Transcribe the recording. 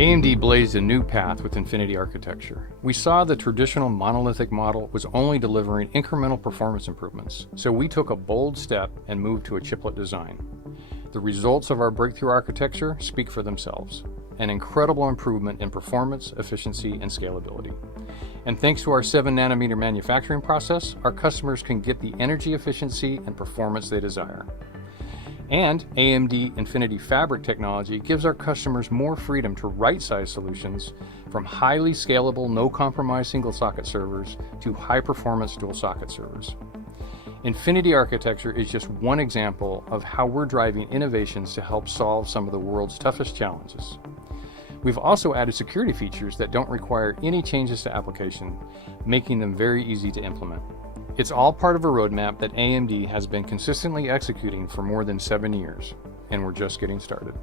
AMD blazed a new path with Infinity architecture. We saw the traditional monolithic model was only delivering incremental performance improvements, so we took a bold step and moved to a chiplet design. The results of our breakthrough architecture speak for themselves. An incredible improvement in performance, efficiency, and scalability. And thanks to our 7nm manufacturing process, our customers can get the energy efficiency and performance they desire. And AMD Infinity Fabric technology gives our customers more freedom to right-size solutions from highly scalable, no-compromise single-socket servers to high-performance dual-socket servers. Infinity architecture is just one example of how we're driving innovations to help solve some of the world's toughest challenges. We've also added security features that don't require any changes to application, making them very easy to implement. It's all part of a roadmap that AMD has been consistently executing for more than 7 years, and we're just getting started.